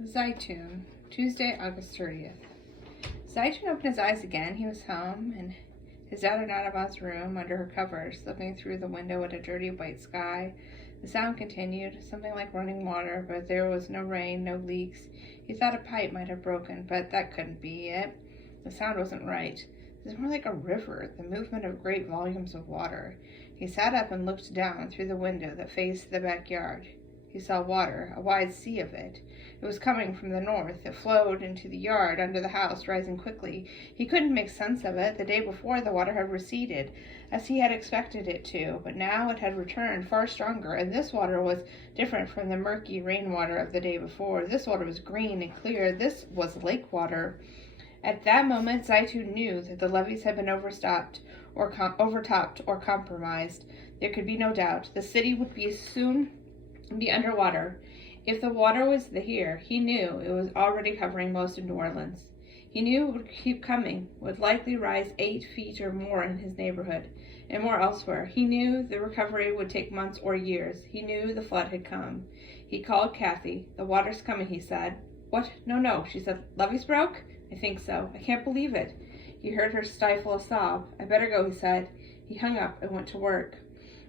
Zeitoun, Tuesday, August 30th. Zeitoun opened his eyes again. He was home, and his daughter Nadaba's room under her covers, looking through the window at a dirty white sky. The sound continued, something like running water, but there was no rain, no leaks. He thought a pipe might have broken, but that couldn't be it. The sound wasn't right. It was more like a river, the movement of great volumes of water. He sat up and looked down through the window that faced the backyard. He saw water, a wide sea of it. It was coming from the north. It flowed into the yard under the house, rising quickly. He couldn't make sense of it. The day before, the water had receded, as he had expected it to, but now it had returned far stronger, and this water was different from the murky rainwater of the day before. This water was green and clear. This was lake water. At that moment, Zeitoun knew that the levees had been overtopped or compromised. There could be no doubt. The city would soon be underwater. If the water was here, he knew it was already covering most of New Orleans. He knew it would keep coming, would likely rise 8 feet or more in his neighborhood, and more elsewhere. He knew the recovery would take months or years. He knew the flood had come. He called Kathy. "The water's coming," he said. "What? No," she said. "Levees broke?" "I think so. I can't believe it." He heard her stifle a sob. "I better go," he said. He hung up and went to work.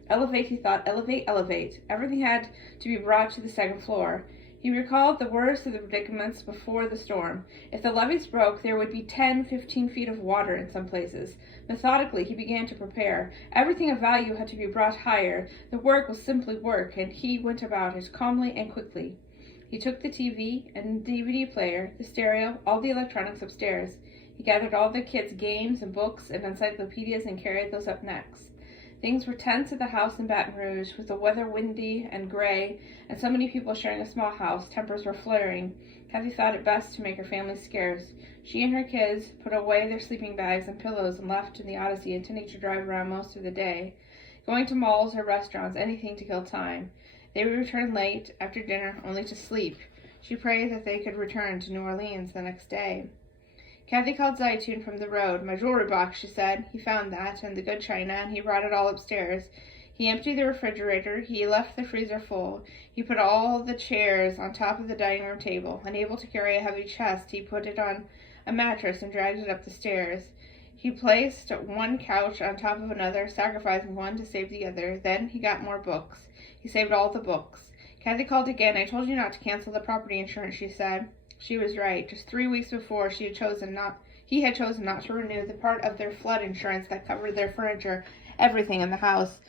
Elevate, he thought. Elevate. Everything had to be brought to the second floor. He recalled the worst of the predicaments before the storm. If the levees broke, there would be 10-15 feet of water in some places. Methodically, he began to prepare. Everything of value had to be brought higher. The work was simply work, and he went about it calmly and quickly. He took the TV and DVD player, the stereo, all the electronics upstairs. He gathered all the kids' games and books and encyclopedias and carried those up next. Things were tense at the house in Baton Rouge, with the weather windy and gray, and so many people sharing a small house. Tempers were flaring. Kathy thought it best to make her family scarce. She and her kids put away their sleeping bags and pillows and left in the Odyssey, intending to drive around most of the day, going to malls or restaurants, anything to kill time. They would return late, after dinner, only to sleep. She prayed that they could return to New Orleans the next day. Kathy called Zeitoun from the road. "My jewelry box," she said. He found that, and the good china, and he brought it all upstairs. He emptied the refrigerator. He left the freezer full. He put all the chairs on top of the dining room table. Unable to carry a heavy chest, he put it on a mattress and dragged it up the stairs. He placed one couch on top of another, sacrificing one to save the other. Then he got more books. He saved all the books. Kathy called again. "I told you not to cancel the property insurance," she said. She was right. Just 3 weeks before, he had chosen not to renew the part of their flood insurance that covered their furniture, everything in the house.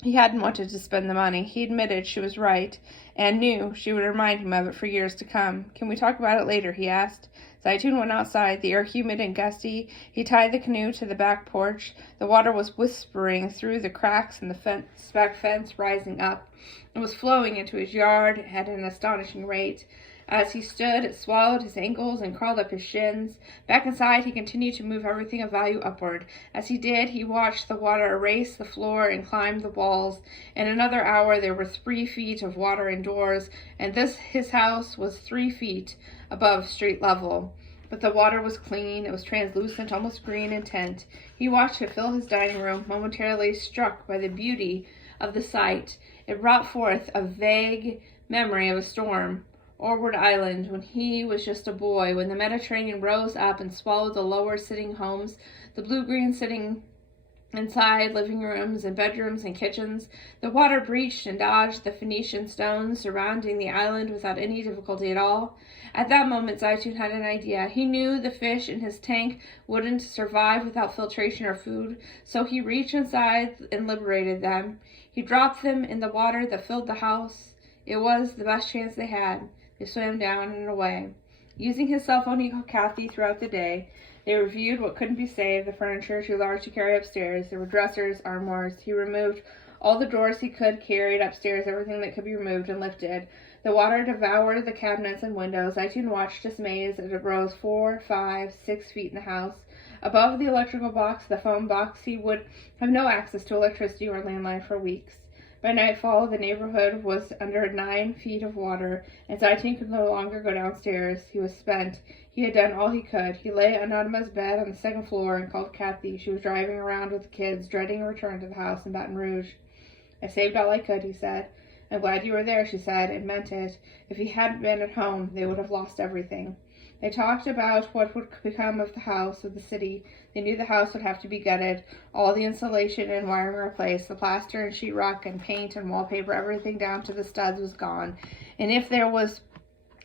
He hadn't wanted to spend the money. He admitted she was right, and knew she would remind him of it for years to come. "Can we talk about it later?" he asked. Zeitoun went outside, the air humid and gusty. He tied the canoe to the back porch. The water was whispering through the cracks in the back fence, rising up. It was flowing into his yard at an astonishing rate. As he stood, it swallowed his ankles and crawled up his shins. Back inside, he continued to move everything of value upward. As he did, he watched the water erase the floor and climb the walls. In another hour, there were 3 feet of water indoors, and his house was 3 feet above street level. But the water was clean. It was translucent, almost green in tint. He watched it fill his dining room, momentarily struck by the beauty of the sight. It brought forth a vague memory of a storm. Orward Island, when he was just a boy, when the Mediterranean rose up and swallowed the lower sitting homes, the blue-green sitting inside living rooms and bedrooms and kitchens. The water breached and dodged the Phoenician stones surrounding the island without any difficulty at all. At that moment, Zeitoun had an idea. He knew the fish in his tank wouldn't survive without filtration or food, so he reached inside and liberated them. He dropped them in the water that filled the house. It was the best chance they had. They swam down and away. Using his cell phone, he called Kathy throughout the day. They reviewed what couldn't be saved, the furniture too large to carry upstairs. There were dressers, armoires. He removed all the drawers he could, carried upstairs everything that could be removed and lifted. The water devoured the cabinets and windows. Zeitoun watched dismayed as it rose 4, 5, 6 feet in the house. Above the electrical box, the phone box, he would have no access to electricity or landline for weeks. By nightfall, the neighborhood was under 9 feet of water, and Zeitoun could no longer go downstairs. He was spent. He had done all he could. He lay on Nadima's bed on the second floor and called Kathy. She was driving around with the kids, dreading a return to the house in Baton Rouge. "I saved all I could," he said. I'm glad you were there, she said, and meant it. If he hadn't been at home, they would have lost everything. They talked about what would become of the house, of the city. They knew the house would have to be gutted, all the insulation and wiring replaced, the plaster and sheetrock and paint and wallpaper, everything down to the studs was gone. And if there was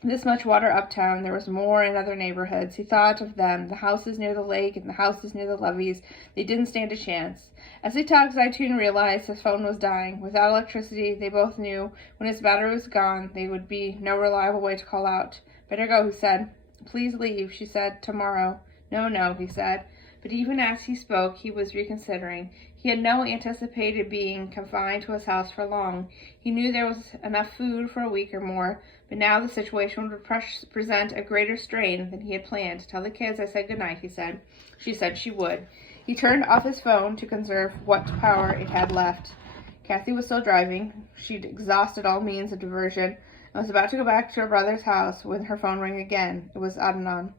this much water uptown, there was more in other neighborhoods. He thought of them, the houses near the lake and the houses near the levees. They didn't stand a chance. As they talked, Zeitoun realized his phone was dying. Without electricity, they both knew when its battery was gone, there would be no reliable way to call out. Better go, he said. Please leave, she said. Tomorrow. No, he said. But even as he spoke, he was reconsidering. He had no anticipated being confined to his house for long. He knew there was enough food for a week or more, but now the situation would present a greater strain than he had planned. Tell the kids I said goodnight, he said. She said she would. He turned off his phone to conserve what power it had left. Kathy was still driving. She'd exhausted all means of diversion and was about to go back to her brother's house when her phone rang again. It was Adnan.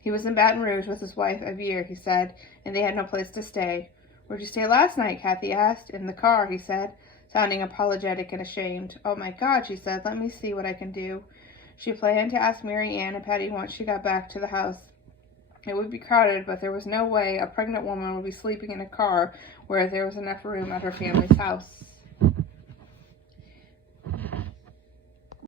He was in Baton Rouge with his wife of year, he said, and they had no place to stay. Where'd you stay last night? Kathy asked. In the car, he said, sounding apologetic and ashamed. Oh my God, she said, let me see what I can do. She planned to ask Mary Ann and Patty once she got back to the house. It would be crowded, but there was no way a pregnant woman would be sleeping in a car where there was enough room at her family's house.